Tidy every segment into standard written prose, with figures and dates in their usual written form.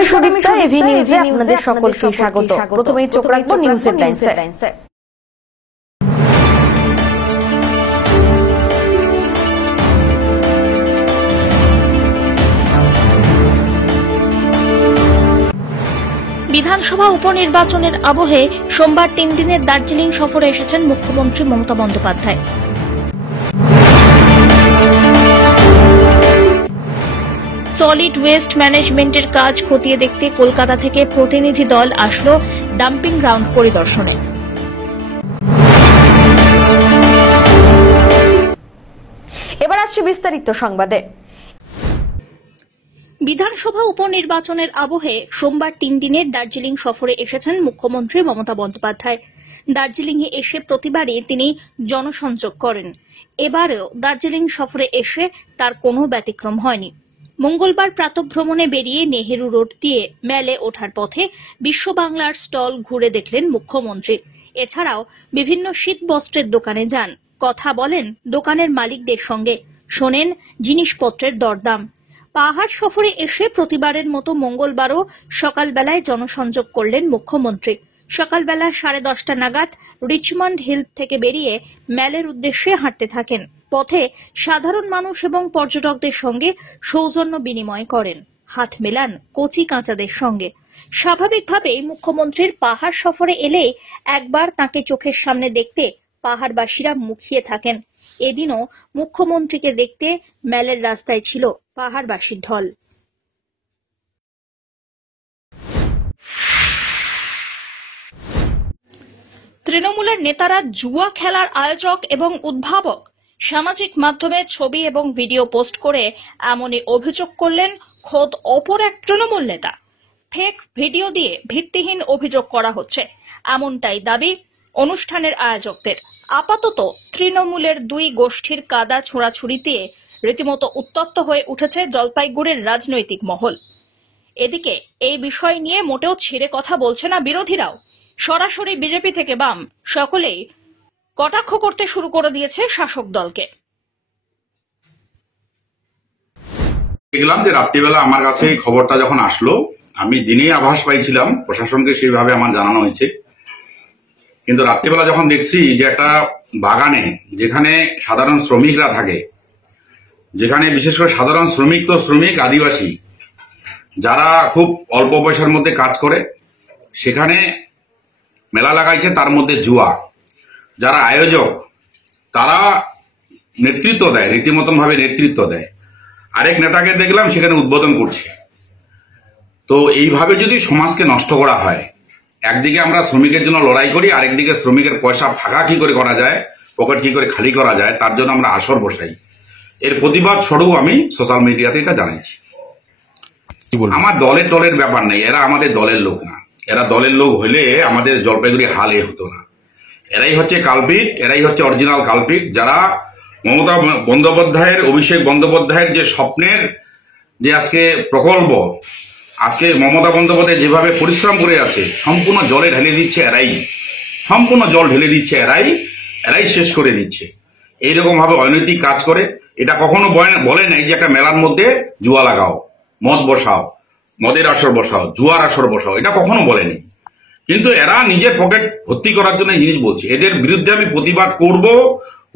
আমি সুদীপ্তা, এভি নিউজে আপনাদের সকলকে স্বাগত। প্রথমেই চোখ রাখবো নিউজ হেডলাইনসে। বিধানসভা উপনির্বাচনের আবহে সোমবার 3 দিনের দার্জিলিং সফরে এসেছেন মুখ্যমন্ত্রী মমতা বন্দ্যোপাধ্যায়। সলিড ওয়েস্ট ম্যানেজমেন্টের কাজ খতিয়ে দেখতে কলকাতা থেকে প্রতিনিধি দল আসলো ডাম্পিং গ্রাউন্ড পরিদর্শনে। এবার আসছে বিস্তারিত সংবাদে। বিধানসভা উপনির্বাচনের আবহে সোমবার 3 দিনের দার্জিলিং সফরে এসেছেন মুখ্যমন্ত্রী মমতা বন্দ্যোপাধ্যায়। দার্জিলিংয়ে এসে প্রতিবারই তিনি জনসংযোগ করেন। এবারেও দার্জিলিং সফরে এসে তার কোনো ব্যতিক্রম হয়নি। মঙ্গলবার প্রাতঃভ্রমণে বেরিয়ে নেহেরু রোড দিয়ে মেলে ওঠার পথে বিশ্ব বাংলার স্টল ঘুরে দেখলেন মুখ্যমন্ত্রী। এছাড়াও বিভিন্ন শীতবস্ত্রের দোকানে যান, কথা বলেন দোকানের মালিকদের সঙ্গে, শোনেন জিনিসপত্রের দরদাম। পাহাড় সফরে এসে প্রতিবারের মতো মঙ্গলবারও সকালবেলায় জনসংযোগ করলেন মুখ্যমন্ত্রী। সকালবেলা 10:30 নাগাদ রিচমন্ড হিল থেকে বেরিয়ে মেলের উদ্দেশ্যে হাঁটতে থাকেন। পথে সাধারণ মানুষ এবং পর্যটকদের সঙ্গে সৌজন্য বিনিময় করেন, হাত মেলান কচি কাঁচাদের সঙ্গে। স্বাভাবিকভাবেই মুখ্যমন্ত্রীর পাহাড় সফরে এলেই একবার তাঁকে চোখের সামনে দেখতে পাহাড়বাসীরা মুখিয়ে থাকেন। এদিনও মুখ্যমন্ত্রীকে দেখতে মেলের রাস্তায় ছিল পাহাড়বাসীর ঢল। তৃণমূলের নেতারা জুয়া খেলার আয়োজক এবং উদ্ভাবক। সামাজিক মাধ্যমে ছবি এবং ভিডিও পোস্ট করে এমনই অভিযোগ করলেন খোদ অপর এক তৃণমূল নেতা। ফেক ভিডিও দিয়ে ভিত্তিহীন অভিযোগ করা হচ্ছে, এমনটাই দাবি অনুষ্ঠানের আয়োজকদের। আপাতত তৃণমূলের দুই গোষ্ঠীর কাদা ছোঁড়াছুড়িতে রীতিমতো উত্তপ্ত হয়ে উঠেছে জলপাইগুড়ির রাজনৈতিক মহল। এদিকে এই বিষয় নিয়ে মোটেও ছেড়ে কথা বলছে না বিরোধীরাও। সরাসরি বিজেপি থেকে বাম সকলেই কটাক্ষ করতে শুরু করে দিয়েছে শাসক দলকে। দেখলাম যে রাত্রিবেলা আমার কাছে খবরটা যখন আসলো, আমি দিনেই আভাস পাইছিলাম, প্রশাসনকে সেইভাবে আমার জানানো হয়েছে, কিন্তু রাত্রিবেলা যখন দেখছি যে একটা বাগানে যেখানে সাধারণ শ্রমিকরা থাকে, যেখানে বিশেষ করে সাধারণ শ্রমিক তো শ্রমিক আদিবাসী যারা খুব অল্প পয়সার মধ্যে কাজ করে, সেখানে মেলা লাগাইছে, তার মধ্যে জুয়া। যারা আয়োজক তারা নেতৃত্ব দেয়, রীতিমতন ভাবে নেতৃত্ব দেয়। আরেক নেতাকে দেখলাম সেখানে উদ্বোধন করছে। তো এইভাবে যদি সমাজকে নষ্ট করা হয়, একদিকে আমরা শ্রমিকের জন্য লড়াই করি, আরেকদিকে শ্রমিকের পয়সা ফাঁকা কি করে করা যায়, পকেট কি করে খালি করা যায়, তার জন্য আমরা আসর বসাই। এর প্রতিবাদ স্বরূপ আমি সোশ্যাল মিডিয়াতে এটা জানাইছি। আমার দলের টলের ব্যাপার নেই, এরা আমাদের দলের লোক না। এরা দলের লোক হলে আমাদের জলপাইগুড়ি হাল হতো না। এরাই হচ্ছে কালপিট, এরাই হচ্ছে অরিজিনাল কালপিট, যারা মমতা বন্দ্যোপাধ্যায়ের, অভিষেক বন্দ্যোপাধ্যায়ের যে স্বপ্নের যে আজকে প্রকল্প, আজকে মমতা বন্দ্যোপাধ্যায় যেভাবে পরিশ্রম করে আছে, সম্পূর্ণ জলে ঢেলে দিচ্ছে এরাই, সম্পূর্ণ জল ঢেলে দিচ্ছে এরাই শেষ করে দিচ্ছে। এইরকম ভাবে অনৈতিক কাজ করে। এটা কখনো বলে নাই যে একটা মেলার মধ্যে জুয়া লাগাও, মদ বসাও, মদের আসর বসাও, জুয়ার আসর বসাও, এটা কখনো বলেনি। কিন্তু এরা নিজের পকেট ভর্তি করার জন্য এই জিনিস বলছে। এদের বিরুদ্ধে আমি প্রতিবাদ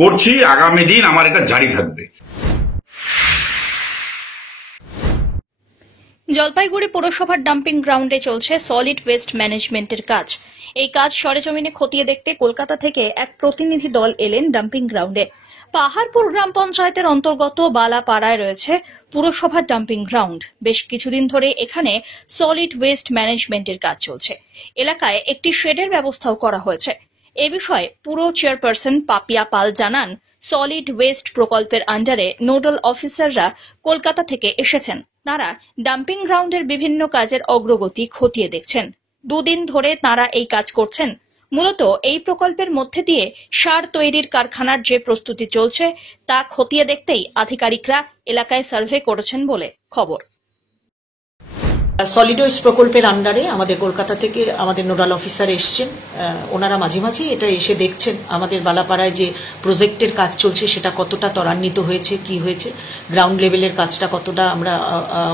করছি, আগামী দিন আমার এটা জারি থাকবে। জলপাইগুড়ি পৌরসভার ডাম্পিং গ্রাউন্ডে চলছে সলিড ওয়েস্ট ম্যানেজমেন্টের কাজ। এই কাজ সরেজমিনে খতিয়ে দেখতে কলকাতা থেকে এক প্রতিনিধি দল এলেন ডাম্পিং গ্রাউন্ডে। পাহাড়পুর গ্রাম পঞ্চায়েতের অন্তর্গত বালাপাড়ায় রয়েছে পুরসভার ডাম্পিং গ্রাউন্ড। বেশ কিছুদিন ধরে এখানে সলিড ওয়েস্ট ম্যানেজমেন্টের কাজ চলছে। এলাকায় একটি শেডের ব্যবস্থাও করা হয়েছে। এ বিষয়ে পুর চেয়ারপারসন পাপিয়া পাল জানান, সলিড ওয়েস্ট প্রকল্পের আন্ডারে নোডাল অফিসাররা কলকাতা থেকে এসেছেন। তারা ডাম্পিং গ্রাউন্ডের বিভিন্ন কাজের অগ্রগতি খতিয়ে দেখছেন। 2 দিন ধরে তারা এই কাজ করছেন। মূলত এই প্রকল্পের মধ্যে দিয়ে সার তৈরির কারখানার যে প্রস্তুতি চলছে তা খতিয়ে দেখতেই আধিকারিকরা এলাকায় সার্ভে করেছেন বলে খবর। সলিড ওয়েস্ট প্রকল্পের আন্ডারে আমাদের কলকাতা থেকে আমাদের নোডাল অফিসার এসছেন। ওনারা মাঝে মাঝে এটা এসে দেখছেন আমাদের বালাপাড়ায় যে প্রজেক্টের কাজ চলছে সেটা কতটা ত্বরান্বিত হয়েছে, কি হয়েছে, গ্রাউন্ড লেভেলের কাজটা কতটা আমরা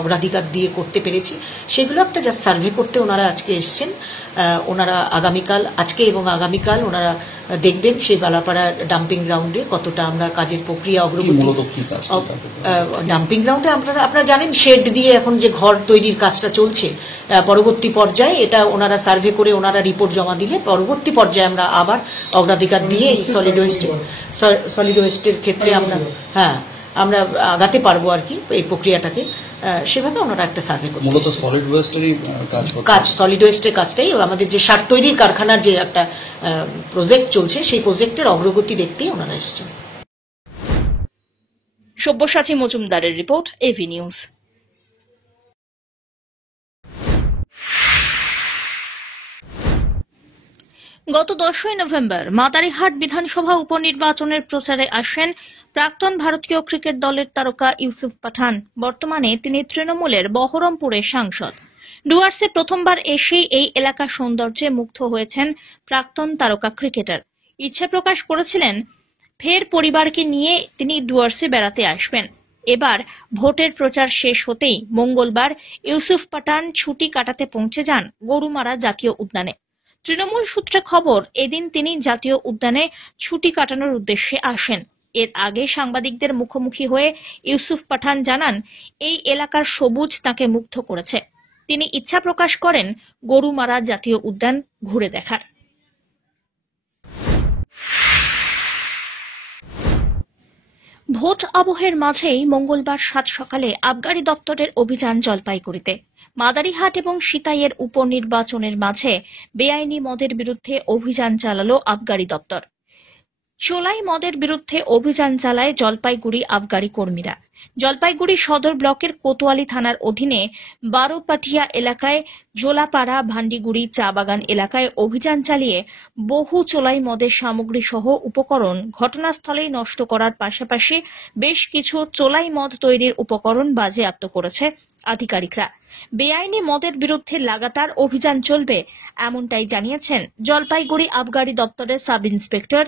অগ্রাধিকার দিয়ে করতে পেরেছি, সেগুলো একটা জাস্ট সার্ভে করতে ওনারা আজকে এসছেন। ওনারা আগামীকাল, আজকে এবং আগামীকাল ওনারা দেখবেন সেই বালাপাড়া ডাম্পিং গ্রাউন্ডে কতটা আমরা কাজের প্রক্রিয়া অগ্রগতি। ডাম্পিং গ্রাউন্ডে আপনারা জানেন শেড দিয়ে এখন যে ঘর তৈরির কাজটা চলছে, পরবর্তী পর্যায়ে এটা ওনারা সার্ভে করে ওনারা রিপোর্ট জমা দিলে পরবর্তী পর্যায়ে আমরা আবার অগ্রাধিকার দিয়ে সলিড ওয়েস্টের ক্ষেত্রে আমরা আগাতে পারবো আর কি এই প্রক্রিয়াটাকে। সেভাবে ওনারা একটা সার্ভে করতে মূলত সলিড ওয়েস্টেরই সলিড ওয়েস্টের কাজটাই আমাদের যে সার তৈরির কারখানার যে একটা প্রজেক্ট চলছে সেই প্রজেক্টের অগ্রগতি দেখতেই ওনারা এসেছেন। সব্যসাচী মজুমদারের রিপোর্ট, এভি নিউজ। গত 10ই নভেম্বর মাদারিহাট বিধানসভা উপনির্বাচনের প্রচারে আসেন প্রাক্তন ভারতীয় ক্রিকেট দলের তারকা ইউসুফ পাঠান। বর্তমানে তিনি তৃণমূলের বহরমপুরের সাংসদ। ডুয়ার্সে প্রথমবার এসেই এই এলাকার সৌন্দর্যে মুগ্ধ হয়েছেন প্রাক্তন তারকা ক্রিকেটার। ইচ্ছে প্রকাশ করেছিলেন ফের পরিবারকে নিয়ে তিনি ডুয়ার্সে বেড়াতে আসবেন। এবার ভোটের প্রচার শেষ হতেই মঙ্গলবার ইউসুফ পাঠান ছুটি কাটাতে পৌঁছে যান গরুমারা জাতীয় উদ্যানে। তৃণমূল সূত্রে খবর, এদিন তিনি জাতীয় উদ্যানে ছুটি কাটানোর উদ্দেশ্যে আসেন। এর আগে সাংবাদিকদের মুখোমুখি হয়ে ইউসুফ পাঠান জানান, এই এলাকার সবুজ তাকে মুগ্ধ করেছে। তিনি ইচ্ছা প্রকাশ করেন গরুমারা জাতীয় উদ্যান ঘুরে দেখার। ভোট আবহের মাঝেই মঙ্গলবার সাত সকালে আবগারি দপ্তরের অভিযান জলপাইগুড়িতে। মাদারিহাট এবং সিতাইয়ের উপনির্বাচনের মাঝে বেআইনি মদের বিরুদ্ধে অভিযান চালালো আবগারি দপ্তর। চোলাই মদের বিরুদ্ধে অভিযান চালায় জলপাইগুড়ি আবগারি কর্মীরা। জলপাইগুড়ি সদর ব্লকের কোতোয়ালি থানার অধীনে বারোপাটিয়া এলাকায় জোলাপাড়া, ভান্ডিগুড়ি, চা বাগান এলাকায় অভিযান চালিয়ে বহু চোলাই মদের সামগ্রী সহ উপকরণ ঘটনাস্থলেই নষ্ট করার পাশাপাশি বেশ কিছু চোলাই মদ তৈরির উপকরণ বাজেয়াপ্ত করেছে আধিকারিকরা। বেআইনি মদের বিরুদ্ধে লাগাতার অভিযান চলবে, এমনটাই জানিয়েছেন জলপাইগুড়ি আবগারি দপ্তরের সাব ইন্সপেক্টর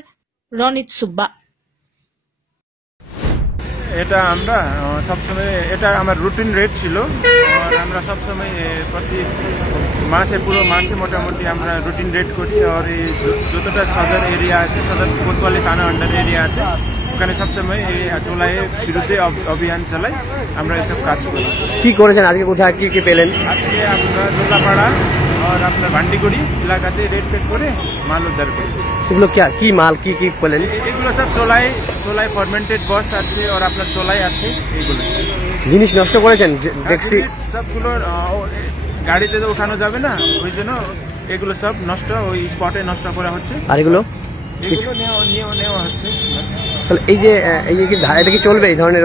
রনিত সুব্বা। এটা আমরা সবসময়, এটা আমার রুটিন রেট ছিল। আর আমরা সবসময় প্রতি মাসে, পুরো মাসে মোটামুটি আমরা রুটিন রেট করি। আর এই যতটা সদর এরিয়া আছে, সদর কোতোয়ালি থানা আন্ডার এরিয়া আছে, ওখানে সবসময় এই চোলাইয়ের বিরুদ্ধে অভিযান চালাই। আমরা এসব কাজ করি। কি করেছেন আজকে, কোথায় কি কি পেলেন? আজকে আমরা জোলাপাড়া আর আপনার ভান্ডিগুড়ি এলাকাতে রেড চেক করে মাল উদ্ধার করেছি। এগুলো কি মাল, কি কি পেলেন? এগুলো সব চোলাই ফার্মেন্টেড বস আছে আর আপনার চোলাই আছে। এইগুলো জিনিস নষ্ট করেছেন দেখছি। সবগুলো গাড়িতে তো উঠানো যাবে না, ওই জন্য এগুলো সব নষ্ট, ওই স্পটে নষ্ট করা হচ্ছে। আর এগুলো নেওয়া হচ্ছে। তাহলে এই যে এটা কি চলবে, এই ধরনের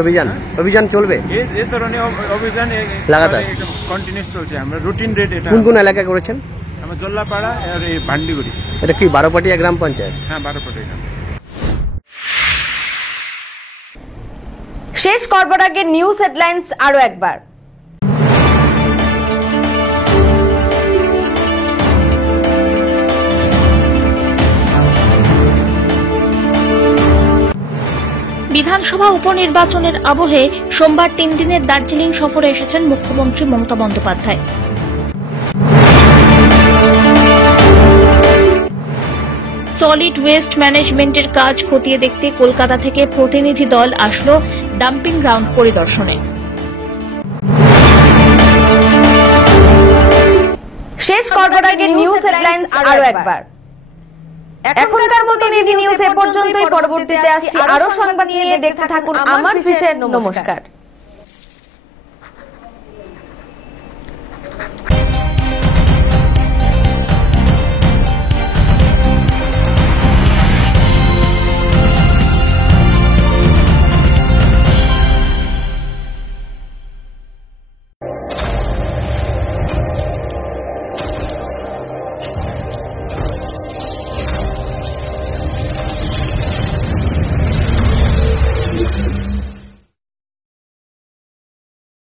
অভিযান চলবে? এই ধরনের অভিযান লাগাতার কন্টিনিউস চলছে। আমরা রুটিন রেট। এটা কোন এলাকায় করেছেন? আমার জল্লাপাড়া আর এই ভান্ডিগুড়ি। এটা কি বারোপাটিয়া গ্রাম পঞ্চায়েত? হ্যাঁ, বারোপাটিয়া গ্রাম। শেষ করবার আগে নিউজ হেডলাইন্স আরো একবার। বিধানসভা উপনির্বাচনের আবহে সোমবার 3 দিনের দার্জিলিং সফরে এসেছেন মুখ্যমন্ত্রী মমতা বন্দ্যোপাধ্যায়। সলিড ওয়েস্ট ম্যানেজমেন্টের কাজ খতিয়ে দেখতে কলকাতা থেকে প্রতিনিধি দল আসলো ডাম্পিং গ্রাউন্ড পরিদর্শনে। শেষ করবার আগে নিউজ হেডলাইন্স আরো একবার। এখনকার মতো এভি নিউজ এ পর্যন্তই। পরবর্তীতে আসছি আরো সংবাদ নিয়ে। দেখতে থাকুন আমার বিশেষ। নমস্কার।